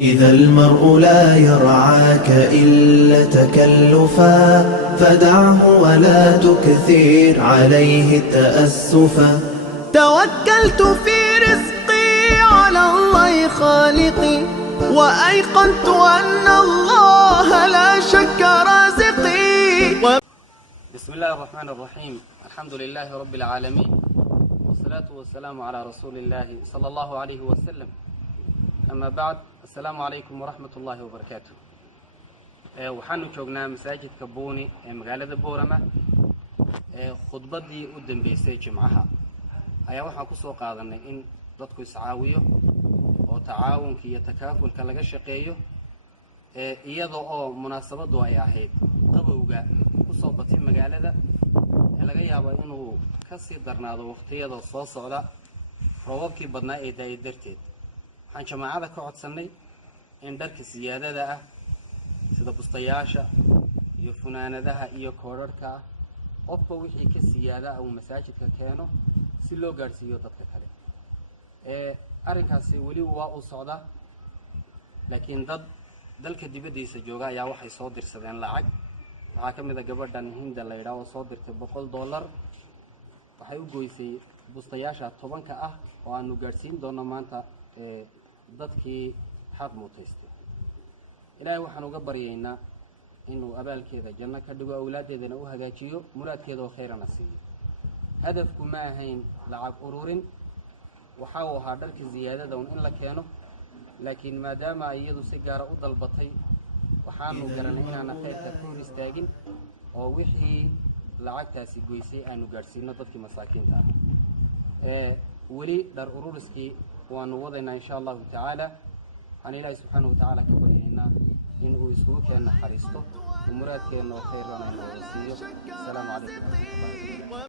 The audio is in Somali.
إذا المرء لا يرعاك إلا تكلفا فدعه ولا تكثر عليه التأسفا. توكلت في رزقي على الله خالقي، وأيقنت أن الله لا شك رازقي. بسم الله الرحمن الرحيم. الحمد لله رب العالمين، والصلاة والسلام على رسول الله صلى الله عليه وسلم. أما بعد، السلام عليكم ورحمة الله وبركاته. وحنو جوجنا مساجد كبوني مقالة بورمة. خطبتي قدام بيسي جمعها أيها وحنا كسو قادنا إن ضدكو يسعاويه وتعاون كي يتكافل كلاجا شقيه iyadoo oo munaasabadu ay ahayd qabowga ku soo batay magaalada laga yaabo inuu ka sii darnaado waqtiyada soo socda roobabkii badnaa ee daay darteed. waxaan jamaacada ka codsanay in dharka siyaadada ah sida bustayaasha iyo funaanadaha iyo koodharka qofka wixii ka siyaada uu masaajidka keeno si loo gaarsiiyo dadka kale. arrinkaasi wali waa u socda, laakiin dalka dibadiisa jooga ayaa waxay soo dirsadeen lacag. waxaa ka mid ah gabadhan Hinda la yiraahdo soo dirtay $100. waxay u goysay bustayaasha 10ka ah oo aanu gaarsiin doono maanta dadkii xaq mutaystay. ilaahay waxaan uga baryaynaa inuu abaalkeeda janno ka dhigo, awlaadeedana u hagaajiyo, muraadkeeda oo khayrana siiyo. hadafku ma ahayn lacag ururin, waxa uu ahaa dharka ziyaadada in la keeno, laakiin maadaama iyadu si gaar ah u dalbatay waxaanu garanay inaan khayrka ku istaagin oo wixii lacagtaasi goysay aanu gaarsiino dadkii masaakiinta ah. wali dhar ururiskii waanu wadaynaa insha Allahu tacaala. waxaan ilaahay subxaanahu wa tacaala ka baryaynaa in uu isugu keeno naxariisto, muraadkeena oo khayrana inoo siiyo. Assalaamu calaykum.